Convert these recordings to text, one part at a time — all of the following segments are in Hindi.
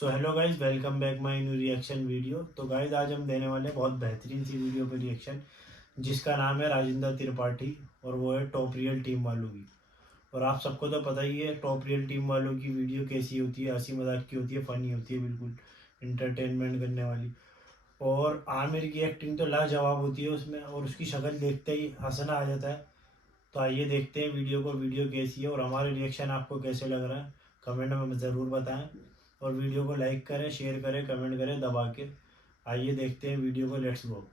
So hello guys, welcome back my new reaction video. तो गाइज आज हम देने वाले हैं बहुत बेहतरीन सी वीडियो पर रिएक्शन, जिसका नाम है राजेंद्र त्रिपाठी और वो है टॉप रियल टीम वालों की। और आप सबको तो पता ही है टॉप रियल टीम वालों की वीडियो कैसी होती है, हंसी मजाक की होती है, फनी होती है, बिल्कुल इंटरटेनमेंट करने वाली। और आमिर की एक्टिंग तो लाजवाब होती है उसमें, और उसकी शक्ल देखते ही हंसना आ जाता है। तो आइए देखते हैं वीडियो को, वीडियो कैसी है और हमारे रिएक्शन आपको कैसे लग रहा है कमेंट में ज़रूर बताएं। और वीडियो को लाइक करें, शेयर करें, कमेंट करें दबा के। आइए देखते हैं वीडियो को, लेट्स गो।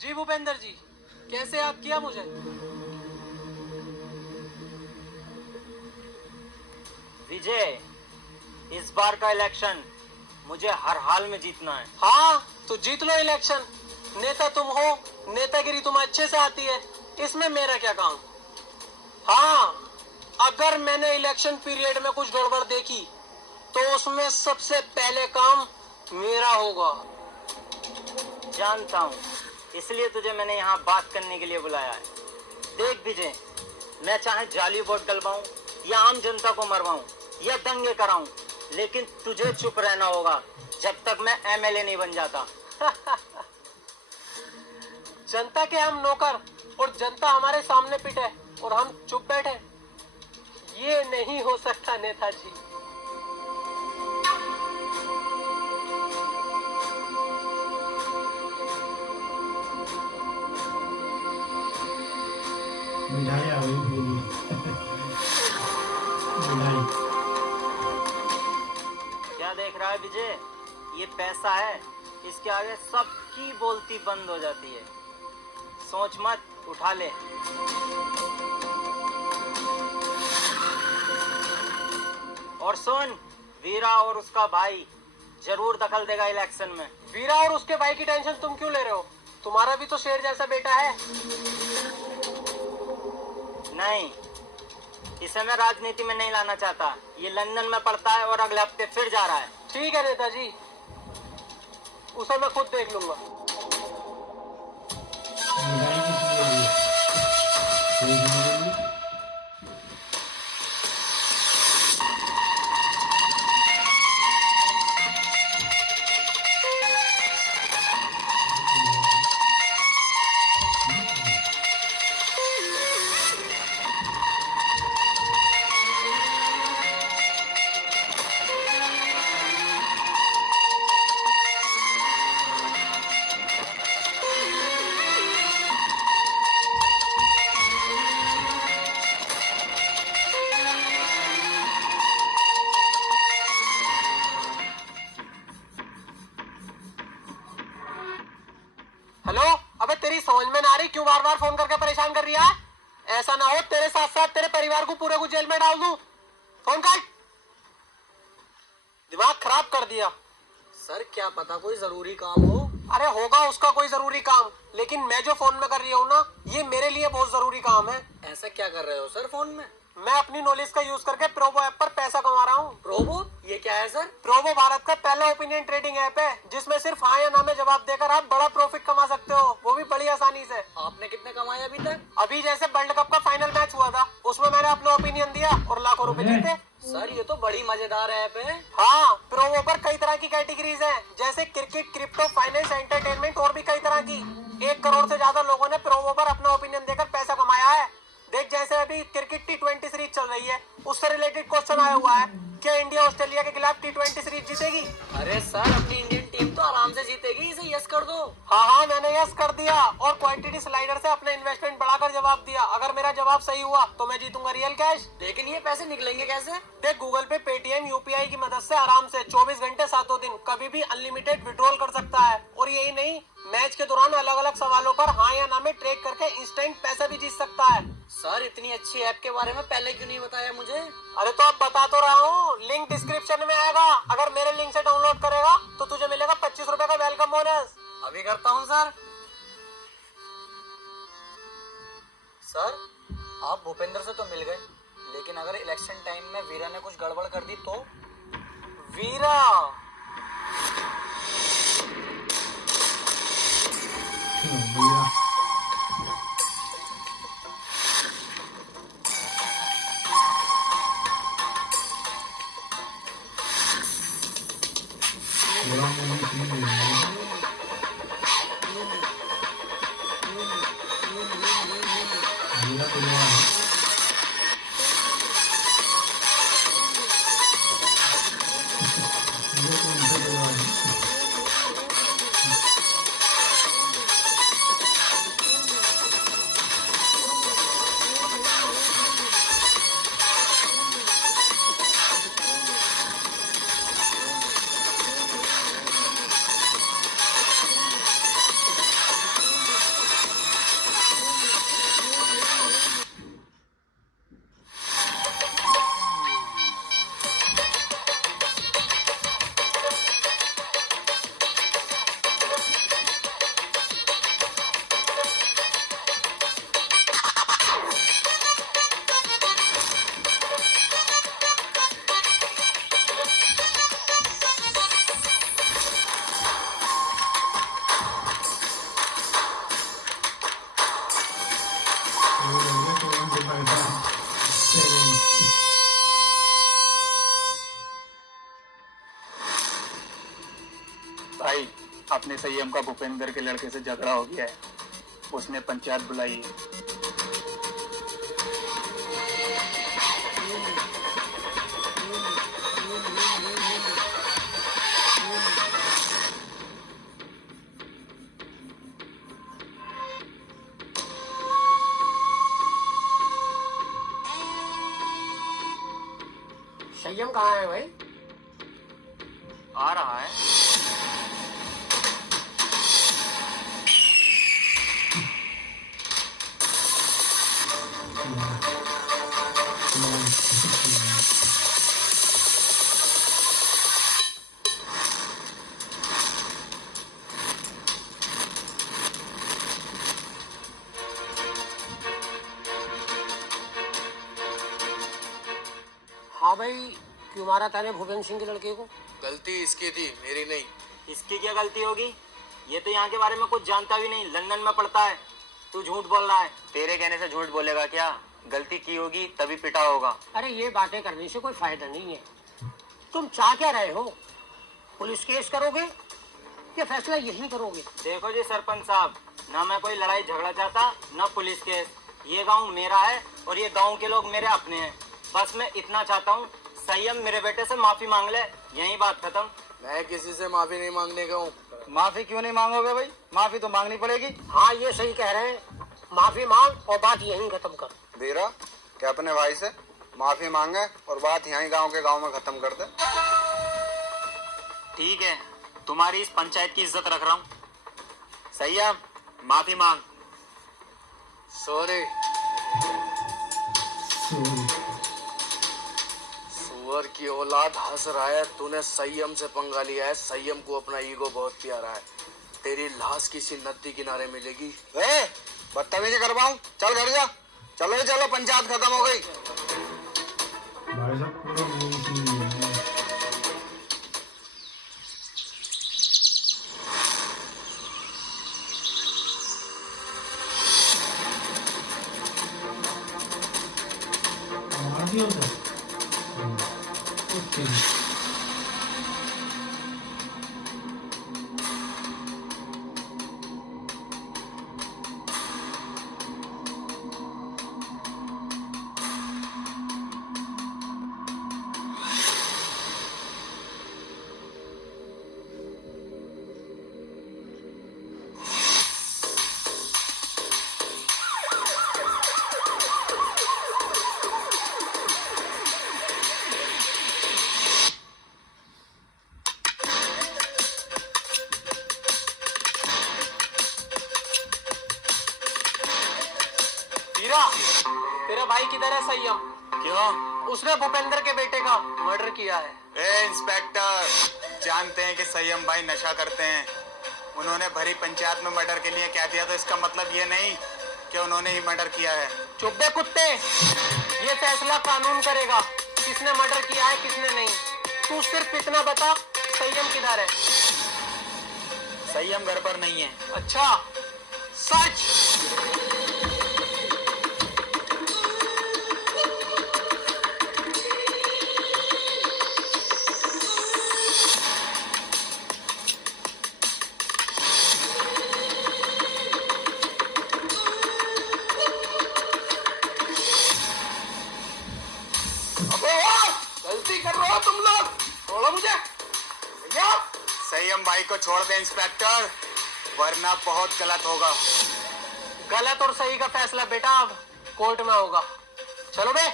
जी भूपेंद्र जी, कैसे याद किया मुझे? विजय, इस बार का इलेक्शन मुझे हर हाल में जीतना है। हाँ तो जीत लो इलेक्शन। नेता तुम हो, नेतागिरी तुम्हें अच्छे से आती है, इसमें मेरा क्या काम। हाँ, अगर मैंने इलेक्शन पीरियड में कुछ गड़बड़ देखी तो उसमें सबसे पहले काम मेरा होगा। जानता हूँ, इसलिए तुझे मैंने यहाँ बात करने के लिए बुलाया है। देख विजय, मैं चाहे जाली वोट डलवाऊं या आम जनता को मरवाऊं या दंगे कराऊं, लेकिन तुझे चुप रहना होगा जब तक मैं एमएलए नहीं बन जाता। जनता के हम नौकर और जनता हमारे सामने पिटे और हम चुप बैठे, ये नहीं हो सकता नेताजी। मिठाई आ गई पूरी। मिठाई क्या देख रहा है विजय? ये पैसा है, इसके आगे सबकी बोलती बंद हो जाती है। सोच मत, उठा ले। और सुन, वीरा और उसका भाई जरूर दखल देगा इलेक्शन में। वीरा और उसके भाई की टेंशन तुम क्यों ले रहे हो? तुम्हारा भी तो शेर जैसा बेटा है। नहीं, इसे मैं राजनीति में नहीं लाना चाहता। ये लंदन में पढ़ता है और अगले हफ्ते फिर जा रहा है। ठीक है नेताजी, उसे मैं खुद देख लूंगा। मिठाई किसकी है? हेलो, अबे तेरी समझ में ना आ रही क्यों बार बार फोन करके परेशान कर रही है? ऐसा ना हो तेरे साथ साथ तेरे परिवार को पूरे को जेल में डाल दूं। फोन काट। दिमाग खराब कर दिया। सर क्या पता कोई जरूरी काम हो। अरे होगा उसका कोई जरूरी काम, लेकिन मैं जो फोन में कर रही हूँ ना, ये मेरे लिए बहुत जरूरी काम है। ऐसा क्या कर रहे हो सर फोन में? मैं अपनी नॉलेज का यूज करके प्रोबो ऐप पर पैसा कमा रहा हूँ। प्रोबो ये क्या है सर? प्रोबो भारत का पहला ओपिनियन ट्रेडिंग ऐप है जिसमें सिर्फ हाँ या ना में जवाब देकर आप बड़ा प्रॉफिट कमा सकते हो, वो भी बड़ी आसानी से। आपने कितने कमाए अभी तक? अभी जैसे वर्ल्ड कप का फाइनल मैच हुआ था, उसमें मैंने अपना ओपिनियन दिया और लाखों रुपए जीते। सर ये तो बड़ी मजेदार ऐप है। हाँ, प्रोमो पर कई तरह की कैटेगरीज हैं, जैसे क्रिकेट, क्रिप्टो, फाइनेंस, एंटरटेनमेंट और भी कई तरह की। 1 करोड़ से ज्यादा लोगों ने प्रोमो पर अपना ओपिनियन देकर पैसा कमाया है। देख, जैसे अभी क्रिकेट T20 सीरीज चल रही है, उससे रिलेटेड क्वेश्चन आया हुआ है, क्या इंडिया ऑस्ट्रेलिया के खिलाफ T20 सीरीज जीतेगी? अरे सर अपनी इंडियन टीम तो आराम से जीतेगी, इसे यस कर दो। हाँ, मैंने यस कर दिया और क्वांटिटी स्लाइडर से अपना इन्वेस्टमेंट बढ़ाकर जवाब दिया। अगर मेरा जवाब सही हुआ तो मैं जीतूंगा रियल कैश। लेकिन ये पैसे निकलेंगे कैसे? देख, गूगल पे, पेटीएम, यूपीआई की मदद से आराम से 24 घंटे 7 दिन कभी भी अनलिमिटेड विड्रॉल कर सकता है। और यही नहीं, मैच के दौरान अलग अलग सवालों पर हाँ या ना में ट्रेड करके इंस्टेंट पैसा भी जीत सकता है। सर इतनी अच्छी ऐप के बारे में पहले क्यों नहीं बताया मुझे? अरे तो अब बता तो रहा हूँ, लिंक डिस्क्रिप्शन में आएगा। अगर मेरे लिंक से डाउनलोड करेगा तो तुझे मिलेगा 25 रुपए का वेलकम बोनस। अभी करता हूँ सर। सर आप भूपेंद्र से तो मिल गए, लेकिन अगर इलेक्शन टाइम में वीरा ने कुछ गड़बड़ कर दी तो? वीरा, भाई, अपने संयम का भूपेंद्र के लड़के से झगड़ा हो गया है, उसने पंचायत बुलाई है। संयम कहाँ है भाई? आ रहा है। हाँ भाई, क्यों मारा तूने भूपेंद्र सिंह के लड़के को? गलती इसकी थी, मेरी नहीं। इसकी क्या गलती होगी? ये तो यहाँ के बारे में कुछ जानता भी नहीं, लंदन में पढ़ता है। तू झूठ बोल रहा है। तेरे कहने से झूठ बोलेगा क्या? गलती की होगी तभी पिटा होगा। अरे ये बातें करने से कोई फायदा नहीं है। तुम चाह क्या रहे हो? पुलिस केस करोगे या फैसला यही करोगे? देखो जी सरपंच साहब, ना मैं कोई लड़ाई झगड़ा चाहता, ना पुलिस केस। ये गांव मेरा है और ये गांव के लोग मेरे अपने हैं। बस मैं इतना चाहता हूँ, संयम मेरे बेटे से माफी मांग ले, यही बात खत्म। मैं किसी से माफी नहीं मांगने का हूँ। माफी क्यों नहीं मांगोगे भाई? माफी तो मांगनी पड़ेगी। हाँ, ये सही कह रहे हैं। माफी मांग और बात यहीं खत्म कर। वीरा, क्या अपने भाई से माफी मांगे और बात यहीं गांव के गांव में खत्म कर दे। ठीक है, तुम्हारी इस पंचायत की इज्जत रख रहा हूँ। संयम, माफी मांग। सॉरी। सुअर की औलाद हंस रहा है, तूने संयम से पंगा लिया है। संयम को अपना ईगो बहुत प्यारा है। तेरी लाश किसी नदी किनारे मिलेगी। बदतमीजी करवाऊं? चल घर जा। चलो चलो, पंचायत खत्म हो गई। भाई साहब पूरा मूवी सीन है। मार दिया उधर। ओके। हीरा, तेरा भाई किधर है संयम? क्यों? उसने भूपेंद्र के बेटे का मर्डर किया है। ए इंस्पेक्टर, जानते हैं कि संयम भाई नशा करते हैं। उन्होंने भरी पंचायत में मर्डर के लिए कह दिया तो इसका मतलब ये नहीं कि उन्होंने ही मर्डर किया है। चुप बे कुत्ते, ये फैसला कानून करेगा किसने मर्डर किया है किसने नहीं। तू सिर्फ इतना बता, संयम किधर है? संयम घर पर नहीं है। अच्छा, सच? गलती कर रहे हो तुम लोग, छोड़ो मुझे। भैया, संयम भाई को छोड़ दे इंस्पेक्टर, वरना बहुत गलत होगा। गलत और सही का फैसला बेटा अब कोर्ट में होगा। चलो बे।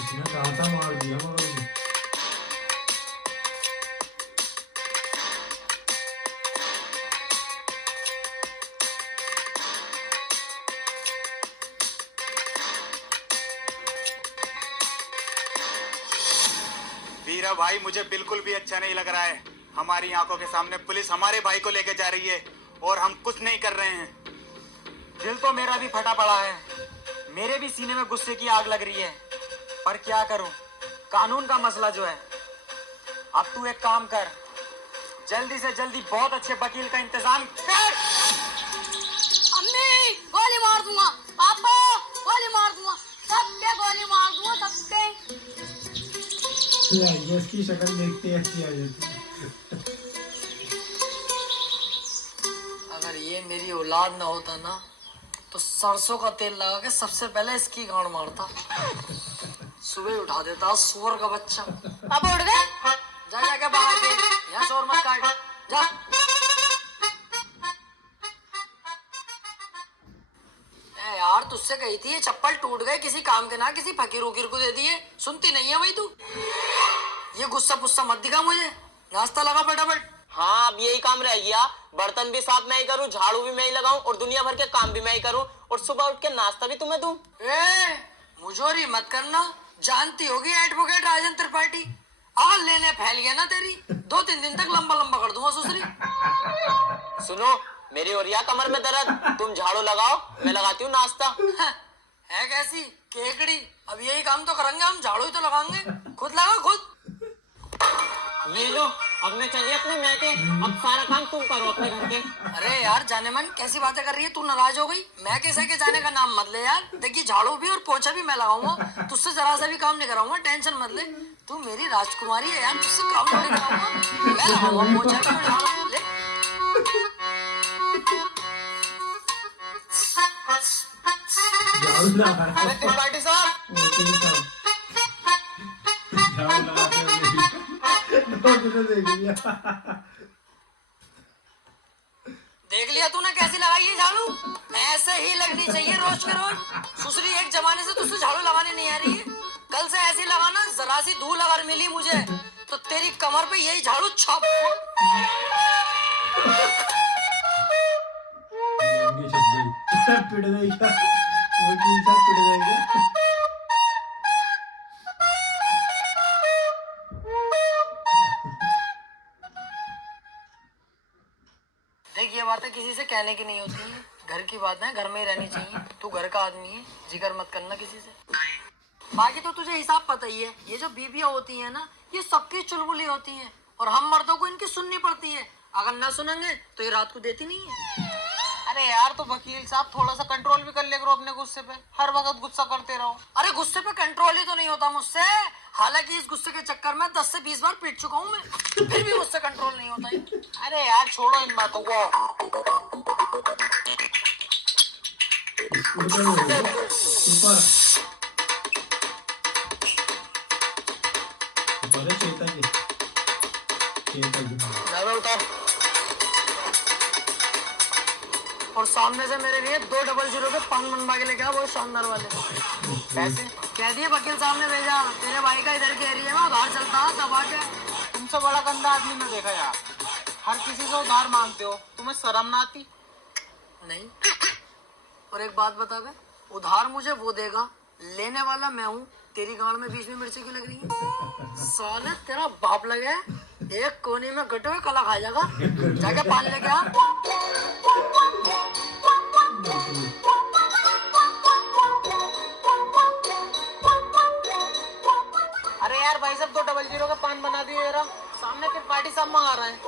इसने कहा था मार दिया मगर वीरा भाई, मुझे बिल्कुल भी अच्छा नहीं लग रहा है। हमारी आंखों के सामने पुलिस हमारे भाई को लेके जा रही है और हम कुछ नहीं कर रहे हैं। दिल तो मेरा भी फटा पड़ा है, मेरे भी सीने में गुस्से की आग लग रही है, पर क्या करूं, कानून का मसला जो है। अब तू एक काम कर, जल्दी से जल्दी बहुत अच्छे वकील का इंतजाम कर। अम्मी, गोली मार दूंगा। पापा, गोली मार दूंगा। सबके गोली मार दूंगा, सबके। इसकी शक्ल देखते ही ऐसी आ जाती है। अगर ये मेरी औलाद ना होता ना तो सरसों का तेल लगा के सबसे पहले इसकी गांड मारता, सुबह उठा देता सुअर का बच्चा। अब उड़ गए? जा जाके बाहर दे, यहाँ शोर मत काट, जा। ए यार, तुझसे कही थी ये चप्पल टूट गए, किसी काम के ना किसी फकीर उकीर को दे दिए, सुनती नहीं है भाई तू। ये गुस्सा पुस्सा मत दिखा मुझे, नाश्ता लगा फटाफट। हाँ, अब यही काम रह गया, बर्तन भी साफ मैं ही करूँ, झाड़ू भी मैं ही लगाऊं और दुनिया भर के काम भी मैं ही करूँ और सुबह उठ के नाश्ता भी तुम्हें दूं। ए, मुझोरी मत करना, जानती होगी एडवोकेट राजन त्रिपाठी, आग लेने फैल गया ना तेरी, 2-3 दिन तक लंबा लंबा कर दूंगा सुसरी। सुनो, मेरी ओरिया कमर में दर्द, तुम झाड़ू लगाओ, मैं लगाती हूँ नाश्ता। है कैसी केकड़ी, अब यही काम तो करेंगे हम, झाड़ू ही तो लगाएंगे, खुद लगा खुद। ये लो, अब मैं चलिए अपने मैके, अब सारा काम तुम करो अपने घर के। अरे यार जाने मन, कैसी बातें कर रही है तू, नाराज हो गई? मैं कैसे के जाने का नाम मत ले यार, देखिए झाड़ू भी और पोछा भी मैं लगाऊंगा, तुझसे जरा सा भी काम नहीं कराऊंगा, टेंशन मत ले। तू मेरी राजकुमारी है यार, तुझसे काम थोड़ी कराऊंगा, मैं लगाऊंगा पोछा भी और झाड़ू ले। झाड़ू लगा रहा है। त्रिपाठी साहब, वकील साहब झाड़ू लगाते हुए डॉक्टर ने देख लिया। देख लिया तूने कैसी लगाई है झाड़ू, ऐसे ही लगनी चाहिए रोज के रोज। सुसरी एक जमाने से तुझसे झाड़ू लगाने नहीं आ रही है, कल से ऐसी लगाना, जरा सी धूल अगर मिली मुझे तो तेरी कमर पे यही झाड़ू छाप। पिट देगा वकील साहब, पिट देगा। देख ये बातें किसी से कहने की नहीं होती है, घर की बात है, घर में ही रहनी चाहिए। तू घर का आदमी है, जिक्र मत करना किसी से। बाकी तो तुझे हिसाब पता ही है, ये जो बीबियां होती है ना, ये सबकी चुलबुली होती है और हम मर्दों को इनकी सुननी पड़ती है। अगर ना सुनेंगे तो ये रात को देती नहीं है। अरे यार तो वकील साहब थोड़ा सा कंट्रोल भी कर ले करो अपने गुस्से पे, हर वक्त गुस्सा करते रहो। अरे गुस्से पे कंट्रोल ही तो नहीं होता मुझसे, हालांकि इस गुस्से के चक्कर में 10 से 20 बार पीट चुका हूँ मैं, फिर भी मुझसे कंट्रोल नहीं होता है। अरे यार छोड़ो इन बातों को। और सामने से मेरे लिए 200 के 5 बनवा के लेके आ, वो शानदार वाले पैसे कह दिए वकील साहब ने भेजा। तेरे भाई का इधर के एरिया में उधार चलता है, दबा के। तुमसे बड़ा गंदा आदमी मैं देखा यार, हर किसी से उधार मांगते हो, तुम्हें शर्म ना आती? नहीं। और एक बात बता बे, उधार मुझे वो देगा, लेने वाला मैं हूँ। तेरी गांड में बीच में मिर्ची क्यों लग रही है? साले तेरा बाप लगे, एक कोने में गटे हुए कला खा जाएगा, जाके पान लेके आ। अरे यार भाई साहब 200 का पान बना दियो जरा, सामने फिर पार्टी सब मंगा रहे हैं।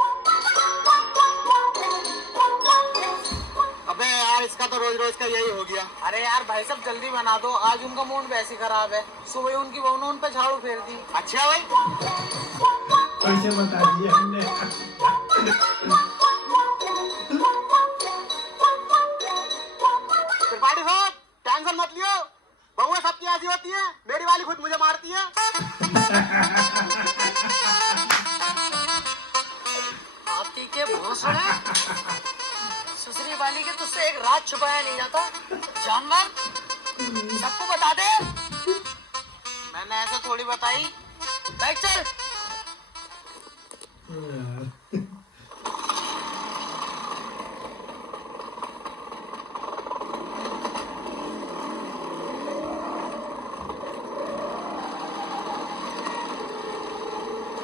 अबे यार इसका तो रोज रोज का यही हो गया। अरे यार भाई साहब जल्दी बना दो, आज उनका मूड वैसे खराब है, सुबह उनकी बहू ने उन पे झाड़ू फेर दी। अच्छा भाई कैसे बता दिया हमने। त्रिपाठी साहब टेंशन मत लियो, बहुएं सबकी ऐसी होती है, मेरी वाली खुद मुझे मारती है। हाथी के भोसड़े, ससुरी वाली के तुझसे एक रात छुपाया नहीं जाता। जानवर सबको बता दे। मैंने ऐसे थोड़ी बताई। बैठ चल।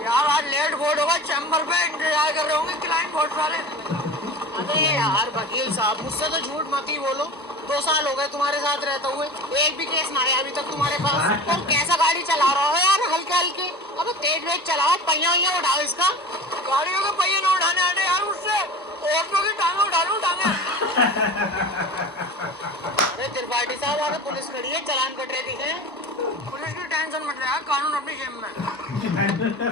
यार आज लेट बोर्ड होगा, चैम्बर पे इंतजार कर रहे होंगे क्लाइंट बोर्ड वाले। अरे यार वकील साहब मुझसे तो झूठ मत ही बोलो, 2 साल हो गए तुम्हारे साथ रहते हुए, एक भी केस ना आया अभी तक तुम्हारे पास। और कैसा गाड़ी चला रहा हो यार, हल्के हल्के। अब तेज वेज चलाओ, पहिया वहिया उठाओ इसका। गाड़ियों के पहिए न उठाने आटे यार, उससे ऑटो की टांगे उठा लूं टांगे। अरे त्रिपाठी साहब आगे पुलिस खड़ी है, चालान कट रहे दिखे। पुलिस की टेंशन मत ले यार, कानून अपनी जेब में।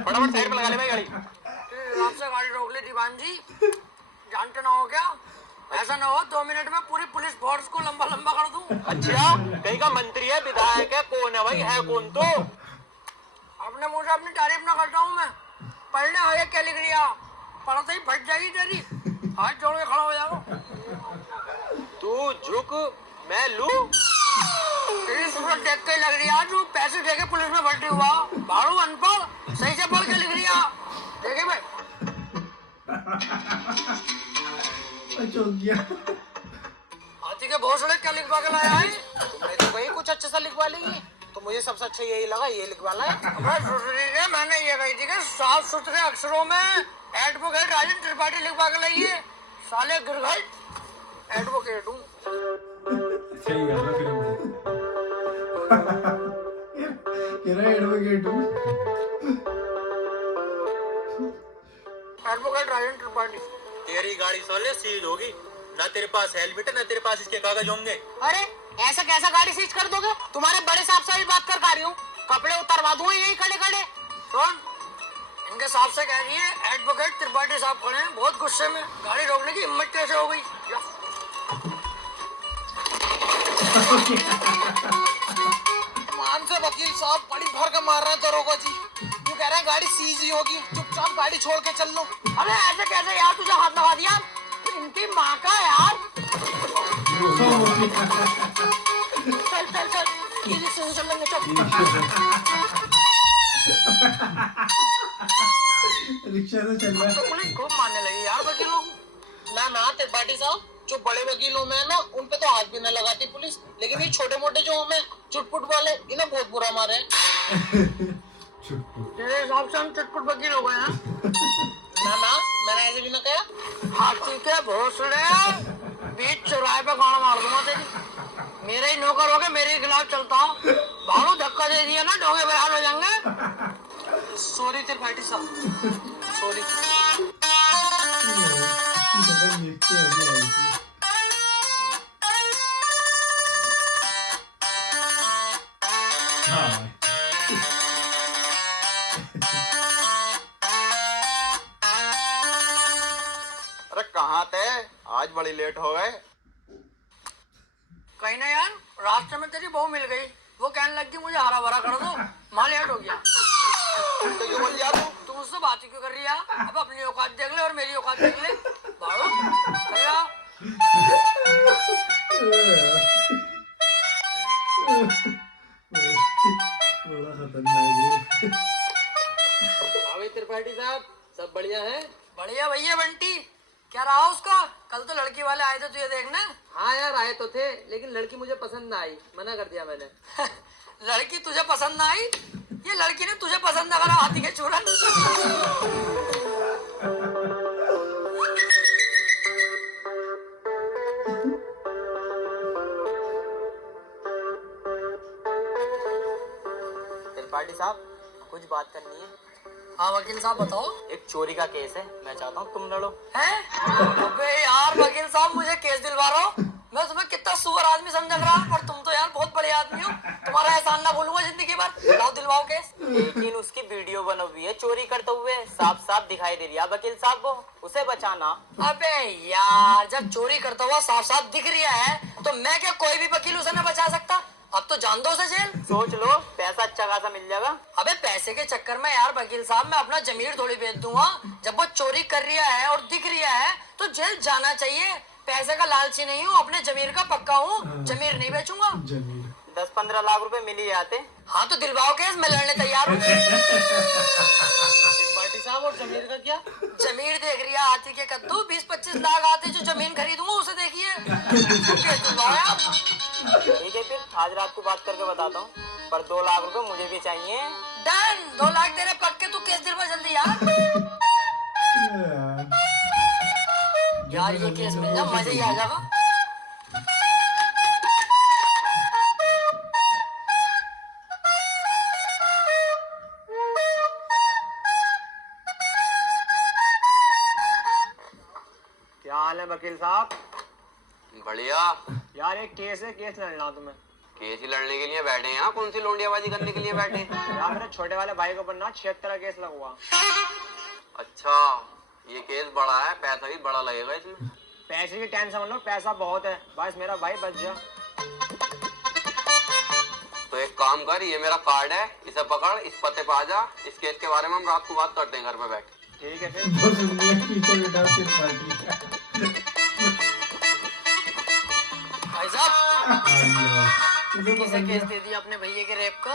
फटाफट साइड पे लगा ले भाई गाड़ी। आपसे गाड़ी रोक ली दीवान जी, जानते ना हो क्या? ऐसा ना हो 2 मिनट में पूरी पुलिस फोर्स को लंबा लंबा कर दूं। अच्छा कहीं का मंत्री है, विधायक है, कौन है भाई, है कौन? तो अपने मुंह से अपनी तारीफ ना करता हूँ मैं। पढ़ने आगे क्या लिख रही है, पढ़ते ही फट जाएगी तेरी, हाथ जोड़ के खड़ा हो जाओ। तू झुक मैं लू। तेरी सूरत देख के लग रही है तू पैसे दे के पुलिस में भर्ती हुआ। भाड़ू अनपढ़, सही से पढ़ के लिख रही है। देखे भाई हाथी के बहुत सारे क्या लिखवा के लाया है? तुमने तो भाई कुछ अच्छा सा लिखवा लेगी, तो मुझे सबसे अच्छा यही लगा, ये लिखवा ला। मैंने ये कही थी कि साफ सुथरे अक्षरों में एडवोकेट राजन त्रिपाठी लिखवा के लाइए। साले गिरघट एडवोकेट हूँ। सही गल है फिर एडवोकेट हूँ। एडवोकेट राजन त्रिपाठी। तेरी गाड़ी साले सीज होगी, ना तेरे पास हेलमेट है ना तेरे पास इसके कागज होंगे। अरे ऐसा कैसा गाड़ी सीज कर दोगे? तुम्हारे बड़े साहब से भी बात कर पा रही हूँ, कपड़े उतारवा दूँ यही खड़े खड़े। सुन, इनके साहब से कह रही है एडवोकेट त्रिपाठी साहब खड़े हैं, बहुत गुस्से में। गाड़ी रोकने की हिम्मत कैसे हो गई? मान से वकील साहब बड़ी भर के मार रहे हैं दरोगा जी, क्यों कह रहे हैं गाड़ी सीज ही होगी, चुपचाप गाड़ी छोड़ के चल लो। अरे ऐसे कैसे यार, तुझे हाथ लगा दिया? इनकी माँ का यार। चल चल चल, रिक्शा से चल लेंगे, चल। रिक्शा से चल रहा है। तो पुलिस खूब मारने लगी यार वकीलों को। ना त्रिपाठी साहब, जो बड़े वकील हूँ मैं ना, उन पे तो हाथ भी न लगाती पुलिस, लेकिन ये छोटे मोटे जो हमें चुटपुट वाले, इन्हें बहुत बुरा मारे। तेरे हिसाब से हम चटपट वकील हो गए हैं। ना मैंने ऐसे हवेली में गया? हाथी के भोसड़े, बीच चौराहे पे गाड़ मार दूंगा तेरी। मेरे ही नौकर हो गए, मेरे ही खिलाफ चलता हूँ। भाड़ू धक्का दे दिया ना, डोंगे बेहाल हो जाएंगे। सॉरी त्रिपाठी साहब, सॉरी। हाँ अरे कहाँ थे? आज बड़ी लेट हो गए। कहीं ना यार, रास्ते में तेरी बहू मिल गई। वो कहने लगी मुझे हरा भरा कर दो, माँ लेट हो गया। तो क्यों बोल दिया तू मुझसे बात ही क्यों कर रही है? अब अपनी औकात देख ले और मेरी औकात देख ले। भाड़ू चल आ। बड़ा खतरनाक है। अभी त्रिपाठी साहब सब बढ़िया है? बढ़िया भैया बंटी, क्या रहा उसका? कल तो लड़की वाले आए थे तुझे देखने। हाँ यार आए तो थे, लेकिन लड़की मुझे पसंद ना आई, मना कर दिया मैंने। लड़की तुझे पसंद ना आई? ये लड़की ने तुझे पसंद ना करा, हाथी के चूरन। त्रिपाठी साहब कुछ बात करनी है। हाँ वकील साहब बताओ। एक चोरी का केस है, मैं चाहता हूँ तुम लड़ो। हैं? अबे यार वकील साहब, मुझे केस दिलवा रहा हो? मैं तुम्हें कितना सुअर आदमी समझ रहा हूँ, पर तुम तो यार बहुत बड़े आदमी हो। तुम्हारा एहसान ना भूलूंगा जिंदगी भर। लाओ दिलवाओ केस। लेकिन उसकी वीडियो बनी हुई है चोरी करते हुए, साफ साफ दिखाई दे रही है वकील साहब को, उसे बचाना। अबे यार, जब चोरी करता हुआ साफ साफ दिख रहा है तो मैं क्या कोई भी वकील उसे न बचा सकता? अब तो जान दो उसे जेल। सोच लो, पैसा अच्छा खासा मिल जाएगा। अबे पैसे के चक्कर में यार वकील साहब मैं अपना जमीर थोड़ी बेच दूंगा। जब वो चोरी कर रहा है और दिख रहा है तो जेल जाना चाहिए। पैसे का लालची नहीं हूँ, अपने जमीर का पक्का हूँ, जमीर नहीं बेचूंगा। 10-15 लाख रुपए मिल ही जाते। हाँ तो दिलवाओ केस, मैं लड़ने तैयार हूँ। त्रिपाठी साहब और जमीर का क्या? जमीर देख रही है हाथी के कद्दू, 20-25 लाख आते जो जमीन खरीदूंगा उसे देखिए। केस दिलवाओ यार। ठीक है फिर आज रात को बात करके बताता हूँ, पर 2 लाख रुपए मुझे भी चाहिए। डन, 2 लाख तेरे पक्के, तू केस दिलवा जल्दी यार। यार ये केस मिल जाए मजा ही आ जाएगा। क्या हाल है वकील साहब? बढ़िया। यार एक केस है, केस लड़ना तुम्हें। केस ही लड़ने के लिए बैठे हैं यहाँ, कौन सी लोंडियाबाजी करने के लिए बैठे हैं? यार मेरे छोटे वाले भाई को बनना 76 का केस लगवा। अच्छा, ये केस बड़ा है, पैसा भी बड़ा लगेगा इसमें। पैसे की टेंशन मत लो, पैसा बहुत है, बस मेरा भाई बच जा। तो एक काम कर, ये मेरा कार्ड है, इसे पकड़, इस पते पे आ जा। इस केस के बारे में हम रात को बात करते हैं घर पे बैठ। ठीक है फिर। भाई साहब किसे केस दे दिया अपने भैया के रेप का?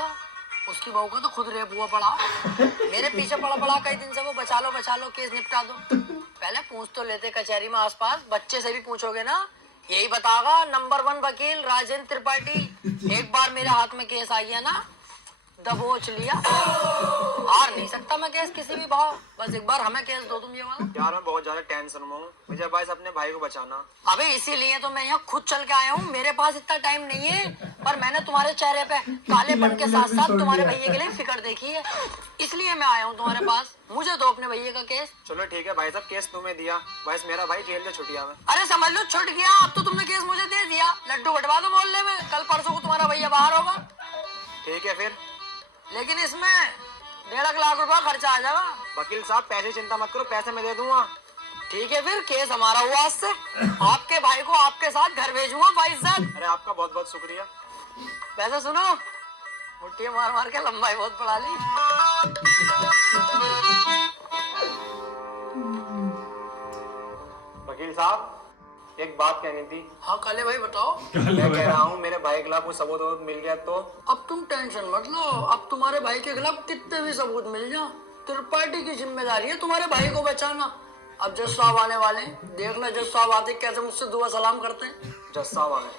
उसकी बहू का तो खुद रेप हुआ पड़ा। मेरे पीछे पड़ा पड़ा कई दिन से वो बचा लो केस निपटा दो। पहले पूछ तो लेते कचहरी में आसपास, बच्चे से भी पूछोगे ना यही बतागा नंबर 1 वकील राजेंद्र त्रिपाठी। एक बार मेरे हाथ में केस आ गया ना, दबोच लिया। हार नहीं सकता मैं केस किसी भी भाव, बस एक बार हमें केस दो तुम ये वाला। यार मैं बहुत ज्यादा टेंशन में हूँ, मुझे बस अपने भाई को बचाना। अबे इसीलिए तो मैं यहाँ खुद चल के आया हूँ, मेरे पास इतना टाइम नहीं है, पर मैंने तुम्हारे चेहरे पे कालेपन के साथ साथ तुम्हारे भैया के लिए फिक्र देखी है, इसलिए मैं आया हूँ तुम्हारे पास। मुझे दो अपने भैया का केस। चलो ठीक है भाई साहब, केस तुम्हें दिया, बस मेरा भाई जेल से छुटिया में। अरे समझ लो छुट गया, अब तो तुमने केस मुझे दे दिया। लड्डू बटवा दो मोहल्ले में, कल परसों को तुम्हारा भैया बाहर होगा। ठीक है फिर। लेकिन इसमें 1.5 लाख रुपया खर्चा आ जाएगा। वकील साहब पैसे चिंता मत करो, पैसे मैं दे दूंगा। ठीक है फिर, केस हमारा हुआ आज से। आपके भाई को आपके साथ घर भेजूंगा भाई साहब। अरे आपका बहुत बहुत शुक्रिया। वैसे सुनो, मुट्ठी मार मार के लंबाई बहुत बढ़ा ली। वकील साहब एक बात कहनी थी। हाँ काले भाई बताओ। मैं कह रहा हूँ मेरे भाई के खिलाफ कोई सबूत मिल गया तो? अब तुम टेंशन मत लो, अब तुम्हारे भाई के खिलाफ कितने भी सबूत मिल जाओ, त्रिपाठी की जिम्मेदारी है तुम्हारे भाई को बचाना। अब जज साहब आने वाले, देखना जज साहब आते कैसे मुझसे दुआ सलाम करते हैं। जज साहब आ गए।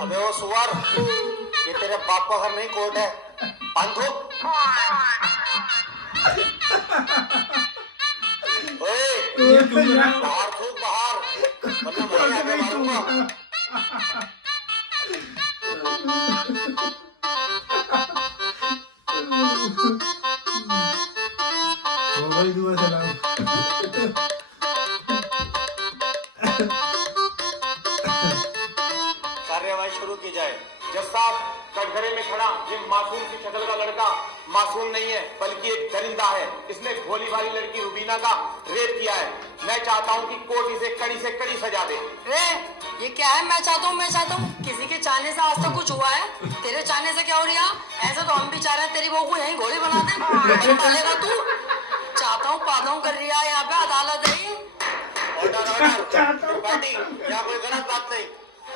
अबे वो सुअर, ये तेरे बाप का घर नहीं, कोर्ट है। पांथो ओए, बाहर थूक बाहर, वरना मैं आगे मारूंगा। हो गई दुआ सलाम। कार्यवाही शुरू की जाए। जज साहब, कटघरे में खड़ा ये मासूम की शक्ल का लड़का मासूम नहीं है, बल्कि एक दरिंदा है। इसने भोली भाली लड़की रुबीना का रेप किया है। मैं चाहता हूँ कि कोर्ट इसे कड़ी से कड़ी सजा दे। ये क्या है? मैं चाहता हूँ किसी के चाहने से आज तक कुछ हुआ है? तेरे चाहने से क्या हो रहा? ऐसे तो हम भी चाह रहे हैं तेरी बहू को यहीं घोड़ी बना दे। पालेगा तू? चाहता हूँ पाता हूँ कर रहा है, यहाँ पे अदालत है। ऑर्डर पार्टी, यहाँ कोई गलत बात नहीं।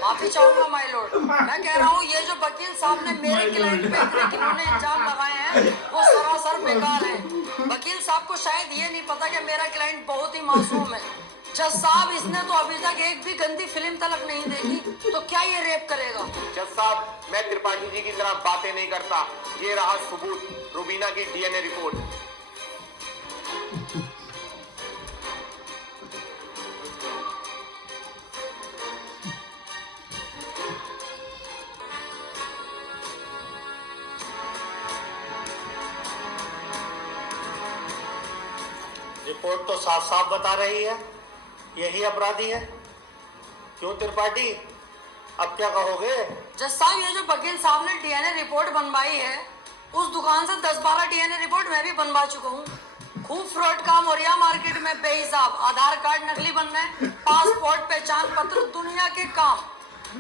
माफी चाहूंगा माय लॉर्ड। मैं कह रहा हूँ ये जो वकील साहब ने मेरे क्लाइंट पे इतने घिनौने इल्जाम लगाए हैं वो सरासर बेकार है। वकील साहब को शायद ये नहीं पता कि मेरा क्लाइंट बहुत ही मासूम है। जज साहब, इसने तो अभी तक एक भी गंदी फिल्म तलक नहीं देखी, तो क्या ये रेप करेगा? जज साहब, मैं त्रिपाठी जी की तरह बातें नहीं करता। ये रहा सबूत, रुबीना की DNA रिपोर्ट। रिपोर्ट तो साफ साफ बता रही है यही अपराधी है। क्यों त्रिपाठी, अब क्या कहोगे? जज साहब, ये जो वकील साहब ने DNA रिपोर्ट बनवाई है, उस दुकान से 10-12 DNA रिपोर्ट मैं भी बनवा चुका हूँ। खूब फ्रॉड काम हो रहा है मार्केट में बेहिसाब। आधार कार्ड नकली बन रहे, पासपोर्ट, पहचान पत्र, दुनिया के काम।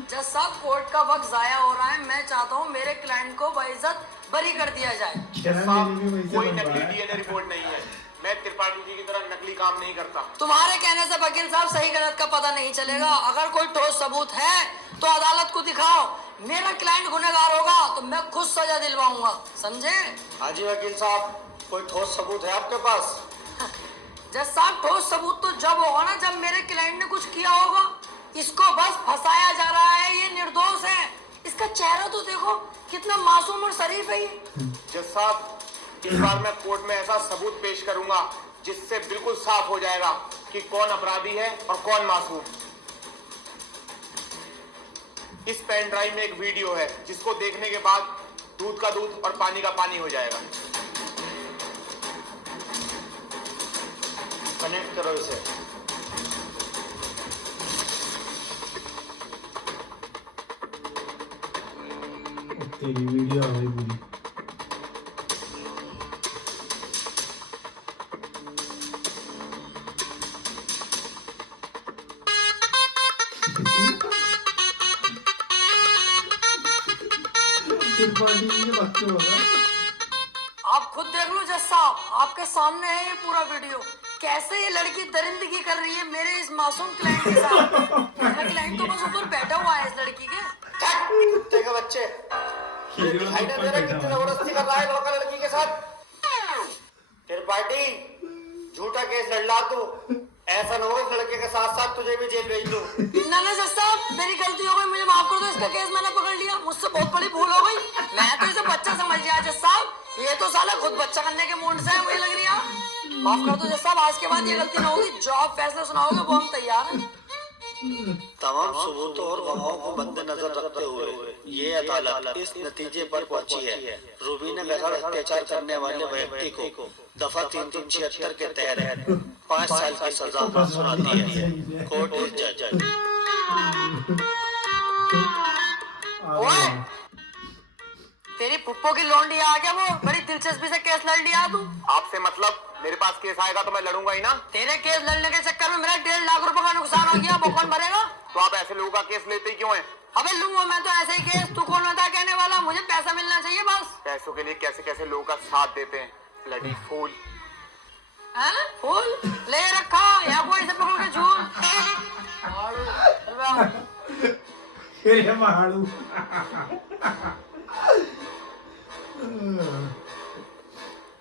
जज साहब, कोर्ट का वक्त जाया हो रहा है। मैं चाहता हूँ मेरे क्लाइंट को बाइज्जत बरी कर दिया जाए। जज साहब, कोई नकली DNA रिपोर्ट नहीं है। मैं त्रिपाठी जी की तरह नकली काम नहीं करता। तुम्हारे कहने से वकील साहब सही गलत का पता नहीं चलेगा। अगर कोई ठोस सबूत है तो अदालत को दिखाओ। मेरा क्लाइंट गुनहगार होगा तो मैं खुद सजा दिलवाऊंगा, समझे? हाँ जी वकील साहब, कोई ठोस सबूत है आपके पास? जज साहब, ठोस सबूत तो जब होगा ना जब मेरे क्लाइंट ने कुछ किया होगा। इसको बस फंसाया जा रहा है, ये निर्दोष है। इसका चेहरा तो देखो, कितना मासूम और शरीफ है ये। जज साहब, इस बार मैं कोर्ट में ऐसा सबूत पेश करूंगा जिससे बिल्कुल साफ हो जाएगा कि कौन अपराधी है और कौन मासूम। इस पेन ड्राइव में एक वीडियो है जिसको देखने के बाद दूध का दूध और पानी का पानी हो जाएगा। कनेक्ट करो इसे। तेरी वीडियो आ गई पूरी। आप खुद देख लो जज साहब, आपके सामने है ये पूरा वीडियो। कैसे ये लड़की दरिंदगी कर रही है मेरे इस मासूम क्लाइंट के साथ। मेरा क्लाइंट तो बस ऊपर बैठा हुआ है इस लड़की के। कुत्ते के बच्चे, दिखाई नहीं दे रहा कितनी जबरदस्ती कर रहा है लड़का लड़की के साथ। त्रिपाठी, झूठा केस लड़ तू। ऐसा न हो इस लड़के के साथ साथ तुझे भी जेल भेज दूं। ना जज साहब, मेरी गलती हो गई, मुझे माफ कर दो। इसका केस मैंने पकड़ लिया, मुझसे बहुत बड़ी भूल हो गई। मैं तो इसे बच्चा समझ लिया जज साहब, ये तो साला खुद बच्चा करने के मूड से है, मुझे लग रही है। माफ कर दो जज साहब, आज के बाद ये गलती ना होगी। जो आप फैसला सुनाओगे वो हम तैयार हैं। तमाम सबूतों और गवाहों को मद्देनजर रखते हुए ये अदालत इस नतीजे पर पहुंची है, रुबीना बेगम अत्याचार करने वाले व्यक्ति को दफा 376 के तहत 5 साल की सजा सुनाती है। कोर्ट इज जज। ओए, तेरी पुप्पो की लौंडी आ गया, वो बड़ी दिलचस्पी से केस लड़ लिया तू। आपसे मतलब? मेरे पास केस आएगा तो मैं लड़ूंगा ही ना। तेरे केस लड़ने के चक्कर में मेरा 1.5 लाख रुपए का नुकसान हो गया, वो कौन भरेगा? तो आप ऐसे लोगों का केस लेते ही क्यों हैं? अबे लूंगा मैं तो ऐसे ही केस, तू कौन होता है कहने वाला? मुझे पैसा मिलना चाहिए बस। पैसों के लिए कैसे कैसे लोगों का साथ देते हैं, ब्लडी फूल। फूल ले रखा या कोई से पकड़ के झूल। महाड़ू।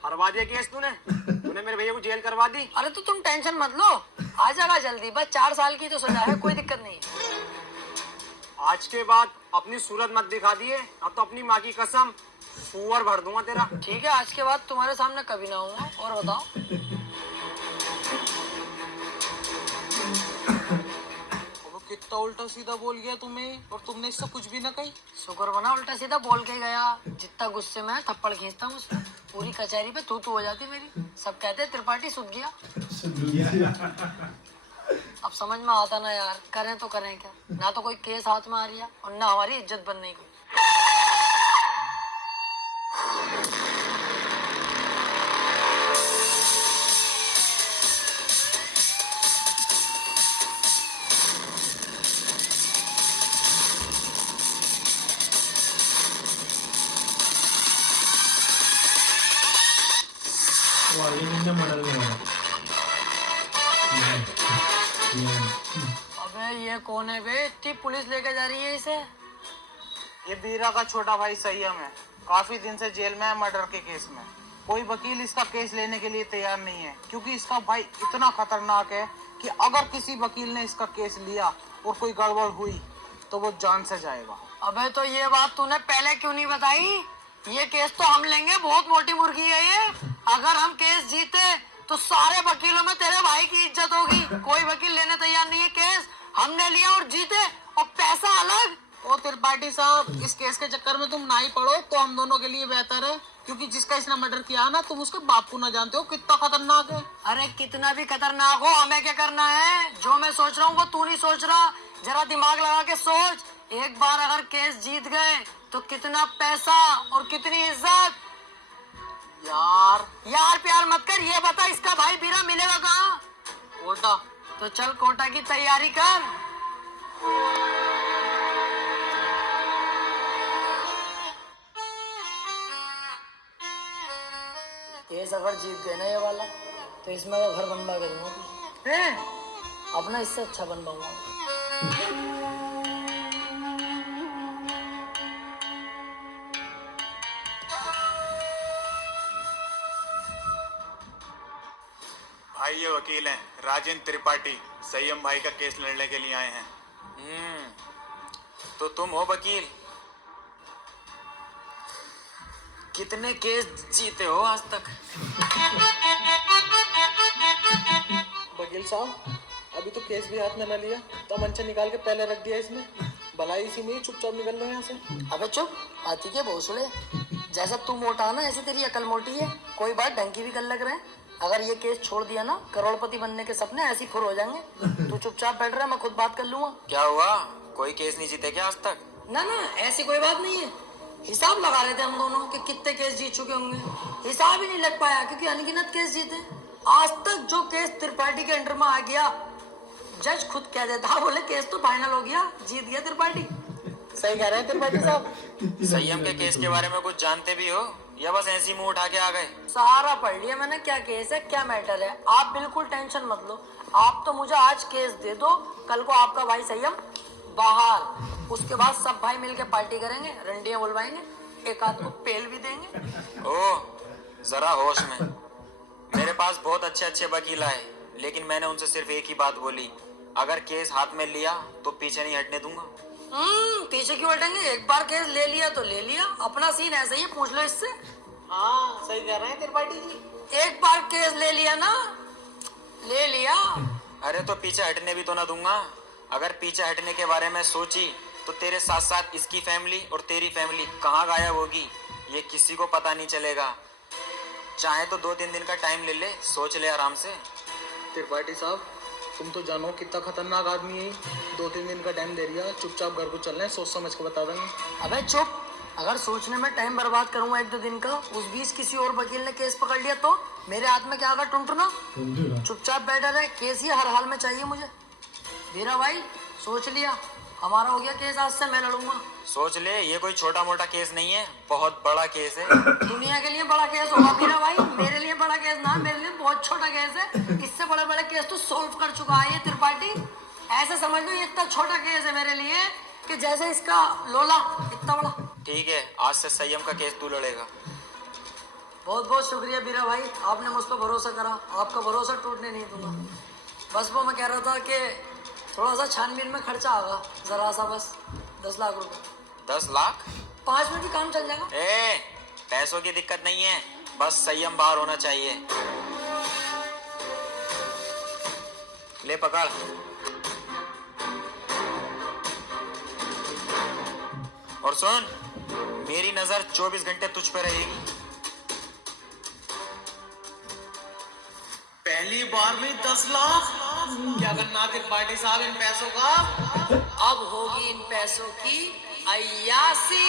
हरवा दिया केस तूने मेरे भैया को जेल करवा दी। अरे तो तुम टेंशन मत लो, आ जाएगा जल्दी। बस 4 साल की तो सजा है, कोई दिक्कत नहीं है। आज के बाद अपनी सूरत मत दिखा दिए, अब तो अपनी माँ की कसम सुअर भर दूंगा तेरा। ठीक है, आज के बाद तुम्हारे सामने कभी ना आऊंगा। और बताओ। अब कितना उल्टा सीधा बोल गया तुम्हें, और तुमने इससे कुछ भी ना कही। शुक्र बना उल्टा सीधा बोल के गया। जितना गुस्से में थप्पड़ खींचता हूँ उसमें, पूरी कचहरी पे तू हो जाती मेरी। सब कहते त्रिपाठी सुध गया। अब समझ में आता ना यार, करें तो करें क्या। ना तो कोई केस हाथ में आ रही है और ना हमारी इज्जत बन रही कोई। मर्डर करा। अबे ये कौन है बे? इतनी पुलिस लेके जा रही है इसे। ये बीरा का छोटा भाई संयम है, काफी दिन से जेल में है मर्डर के केस में। कोई वकील इसका केस लेने के लिए तैयार नहीं है, क्योंकि इसका भाई इतना खतरनाक है कि अगर किसी वकील ने इसका केस लिया और कोई गड़बड़ हुई तो वो जान से जाएगा। अबे तो ये बात तूने पहले क्यों नहीं बताई? ये केस तो हम लेंगे, बहुत मोटी मुर्गी है ये। अगर हम केस जीते तो सारे वकीलों में तेरे भाई की इज्जत होगी। कोई वकील लेने तैयार नहीं है केस, हमने लिया और जीते, और पैसा अलग। ओ त्रिपाठी साहब, इस केस के चक्कर में तुम ना ही पड़ो तो हम दोनों के लिए बेहतर है, क्योंकि जिसका इसने मर्डर किया ना, तुम उसके बाप को ना जानते हो कितना खतरनाक है। अरे कितना भी खतरनाक हो, हमें क्या करना है? जो मैं सोच रहा हूँ वो तू नहीं सोच रहा। जरा दिमाग लगा के सोच। एक बार अगर केस जीत गए तो कितना पैसा और कितनी इज्जत। यार प्यार मत कर। ये बता, इसका भाई बीरा मिलेगा कहाँ? कोटा। तो चल कोटा की तैयारी कर। केस अगर जीत गए ना ये वाला, तो इसमें का घर बनवा के दूंगा तुझे। अपना इससे अच्छा बनवाऊंगा। भाई ये वकील हैं राजेंद्र त्रिपाठी, संयम भाई का केस लड़ने के लिए आए हैं। तो तुम हो वकील? कितने केस जीते हो आज तक? वकील साहब, अभी तो केस भी हाथ में न लिया, तो मंचा निकाल के पहले रख दिया इसमें। भलाई इसी में ही चुपचाप निकल लो यहाँ से। अबे चुप, आती के भोसड़े। जैसा तू मोटा ना, ऐसे तेरी अकल मोटी है। कोई बात ढंग की भी कर लग रहे हैं। अगर ये केस छोड़ दिया ना, करोड़पति बनने के सपने ऐसे ही फुर हो जाएंगे। तू चुपचाप बैठ रहा है, मैं खुद बात कर लूंगा। क्या हुआ, कोई केस नहीं जीते क्या आज तक? ना ना, ऐसी कोई बात नहीं है। हिसाब लगा रहे थे हम दोनों कि कितने केस जीत चुके होंगे। हिसाब ही नहीं लग पाया, क्योंकि अनगिनत केस जीते। आज तक जो केस त्रिपाठी के अंडर में आ गया, जज खुद कह देता, बोले केस तो फाइनल हो गया, जीत गया त्रिपाठी। सही कह रहे हैं त्रिपाठी साहब। संयम के केस के बारे में कुछ जानते भी हो, या बस ऐसी मुंह उठा के आ गए? सारा पढ़ लिया मैंने, क्या केस है क्या मैटर है। आप बिल्कुल टेंशन मत लो। आप तो मुझे आज केस दे दो, कल को आपका भाई संयम बाहर। उसके बाद सब भाई मिलके पार्टी करेंगे, रंडियां बुलवाएंगे, एक आध को पेल भी देंगे। ओ जरा होश में। मेरे पास बहुत अच्छे अच्छे वकील आए, लेकिन मैंने उनसे सिर्फ एक ही बात बोली, अगर केस हाथ में लिया तो पीछे नहीं हटने दूंगा। पीछे क्यों हटेंगे? एक बार केस ले लिया तो ले लिया। अपना सीन ऐसा ही है, पूछ लो इससे। हाँ सही कह रहे हैं त्रिपाठी जी। एक बार केस ले लिया ना, ले लिया। अरे तो पीछे हटने भी तो ना दूंगा। अगर पीछे हटने के बारे में सोची तो तेरे साथ साथ इसकी फैमिली और तेरी फैमिली कहाँ गायब होगी, ये किसी को पता नहीं चलेगा। चाहे तो 2-3 दिन का टाइम ले ले, सोच ले आराम से। त्रिपाठी साहब, तुम तो जानो कितना खतरनाक आदमी है। 2-3 दिन का टाइम दे दिया, चुपचाप घर को चलना है, सोच समझ के बता देंगे। अबे चुप। अगर सोचने में टाइम बर्बाद करूंगा 1-2 दिन का, उस बीच किसी और वकील ने केस पकड़ लिया तो मेरे हाथ में क्या होगा? टुनटुना। चुपचाप बैठा रहे, केस ही हर हाल में चाहिए मुझे। वीरा भाई सोच लिया, हमारा हो गया केस, आज से मैं लड़ूंगा। सोच ले, ये कोई छोटा मोटा केस नहीं है, बहुत बड़ा केस है। दुनिया के लिए बड़ा केस होगा वीरा भाई, मेरे लिए बड़ा केस ना, मेरे लिए बहुत छोटा केस है। इससे बड़े बड़े केस तो सोल्व कर चुका है ये त्रिपाठी। ऐसे समझ लो ये इतना छोटा केस है मेरे लिए कि जैसे इसका लोला इतना बड़ा। ठीक है, आज से संयम का केस तू लड़ेगा। बहुत बहुत शुक्रिया वीरा भाई, आपने मुझ पर भरोसा करा। आपका भरोसा टूटने नहीं दूंगा। बस वो मैं कह रहा था कि थोड़ा सा छानबीन में खर्चा आगा, जरा सा, बस 10 लाख रुपए। 10 लाख? 5 मिनट में काम चल जाएगा। ए, पैसों की दिक्कत नहीं है, बस संयम बाहर होना चाहिए। ले पकड़। और सुन, मेरी नजर 24 घंटे तुझ पे रहेगी। पहली बार में 10 लाख? क्या करना त्रिपाठी साहब इन पैसों का? अब होगी इन पैसों की अय्यासी।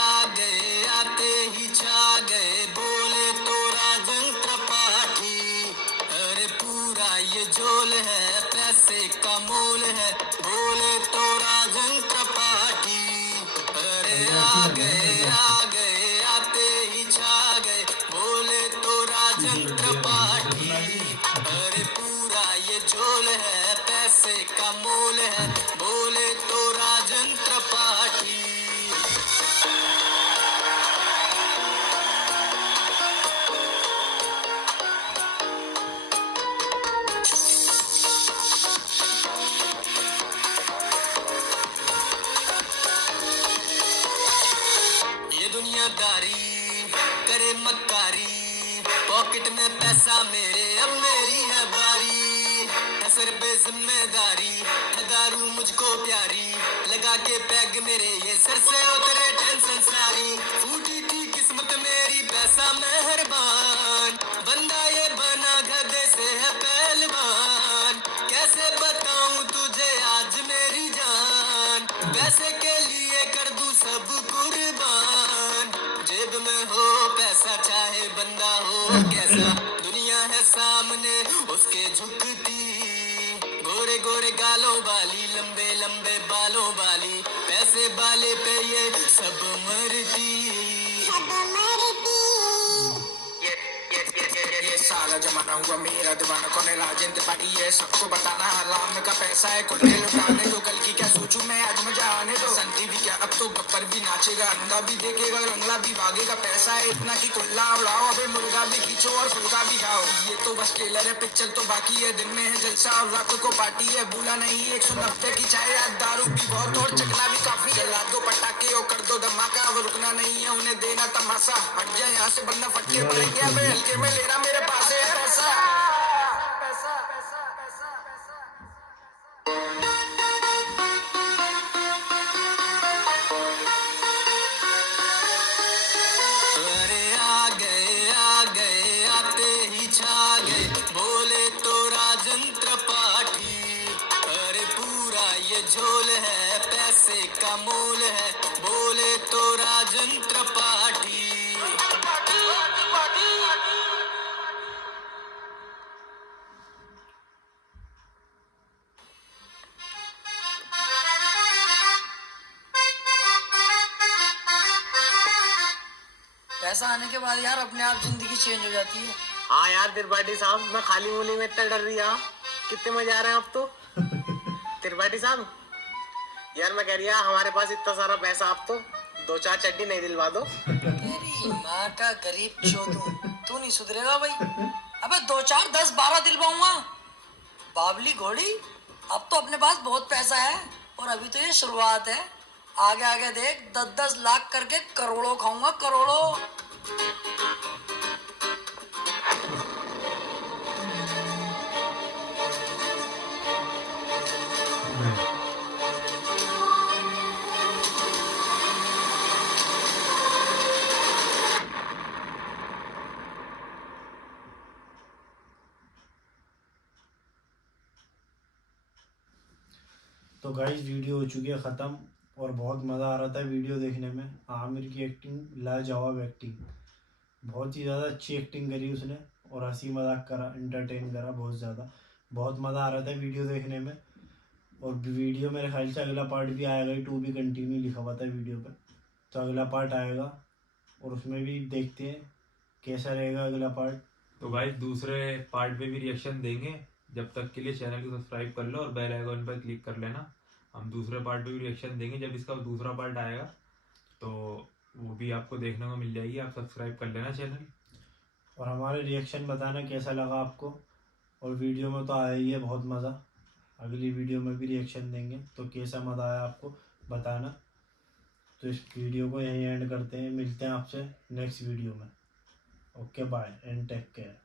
आ गए आते ही छा गए, बोले तो राजन त्रिपाठी। अरे पूरा ये झोल है, पैसे का मोल है, बोले तो राजन त्रिपाठी। अरे आ गए आते ही छा गए, बोले तो राजन त्रिपाठी। अरे पूरा ये झोल है, पैसे का मोल है, बोले तो राजन त्रिपाठी। ये दुनियादारी करे मक्कारी, पॉकेट में पैसा मेरे, अब मेरी है बारी। है सर पे जिम्मेदारी, है दारू मुझको प्यारी, लगा के पैग मेरे ये सर से उतरे टेंशन सारी। फूटी थी किस्मत मेरी, पैसा मेहरबान, बंदा ये बना गधे से है पहलवान। कैसे बताऊं तुझे आज मेरी जान, पैसे के लिए कर दूं सब कुर्बान। जेब में हो पैसा, चाहे बंदा हो कैसा, दुनिया है सामने उसके झुकती। गोरे गोरे गालों वाली, लंबे लंबे बालों वाली, पैसे वाले पे ये सब मरती। ये सारा जमाना हुआ मेरा दीवाना, कौन है राजन त्रिपाठी ये सबको बताना। हराम का पैसा है कुल्ले लुटाने दो, कल की क्या सोचूं मैं आज मजा आने दो। संती भी क्या अब तो गब्बर भी नाचेगा, अंधा भी देखेगा, रंगला भी भागेगा। पैसा है इतना कि कुल्ला उड़ाओ, अबे मुर्गा भी खींचो और फुल्का भी खाओ। ये तो बस ट्रेलर है, पिक्चर तो बाकी है। दिन में है जलसा और रात को पार्टी है, भूला नहीं 190 की चाय, आज दारू भी बहुत और चखना भी काफी। जला दो पटाखे और कर दो धमाका, अब रुकना नहीं है उन्हें देना तमाशा। हट जाए यहाँ से वरना फटके पड़ेंगे, अबे हल्के में लेना मेरे पास है पैसा। अरे आ गए आते ही छा गए, बोले तो राजन त्रिपाठी। अरे पूरा ये झोल है, पैसे का मोल है, बोले तो राजन त्रिपाठी। पैसा आने के बाद यार अपने आप जिंदगी चेंज हो जाती है। हाँ यार त्रिपाठी साहब, मैं खाली मूली में इतना डर रही हूँ, कितने मजे आ रहे हैं अब तो। त्रिपाठी साहब यार मैं कह रही हूँ, हमारे पास इतना सारा पैसा, आप तो 2-4 चड्डी नहीं दिलवा दो। तेरी माँ का गरीब चोदू, तू नहीं सुधरेगा भाई। अबे 2-4 10-12 दिलवाऊंगा। बाबली घोड़ी, अब तो अपने पास बहुत पैसा है और अभी तो ये शुरुआत है। आगे आगे देख 10-10 लाख करके करोड़ों खाऊंगा, करोड़ों। तो गाइस वीडियो हो चुकी है ख़त्म और बहुत मज़ा आ रहा था वीडियो देखने में। आमिर की एक्टिंग लाजवाब एक्टिंग, बहुत ही ज़्यादा अच्छी एक्टिंग करी उसने और हंसी मजाक करा, एंटरटेन करा बहुत ज़्यादा। बहुत मज़ा आ रहा था वीडियो देखने में। और वीडियो मेरे ख्याल से अगला पार्ट भी आएगा ही, 2 भी कंटिन्यू लिखा हुआ था वीडियो पर, तो अगला पार्ट आएगा और उसमें भी देखते हैं कैसा रहेगा अगला पार्ट। तो गाइस दूसरे पार्ट पे भी रिएक्शन देंगे, जब तक के लिए चैनल को सब्सक्राइब कर लो और बेल आइकन पर क्लिक कर लेना। हम दूसरे पार्ट पे भी रिएक्शन देंगे, जब इसका दूसरा पार्ट आएगा तो वो भी आपको देखने को मिल जाएगी। आप सब्सक्राइब कर लेना चैनल। और हमारे रिएक्शन बताना कैसा लगा आपको। और वीडियो में तो आया ही है बहुत मज़ा, अगली वीडियो में भी रिएक्शन देंगे, तो कैसा मज़ा आया आपको बताना। तो इस वीडियो को यहीं एंड करते हैं, मिलते हैं आपसे नेक्स्ट वीडियो में। Okay bye and take care.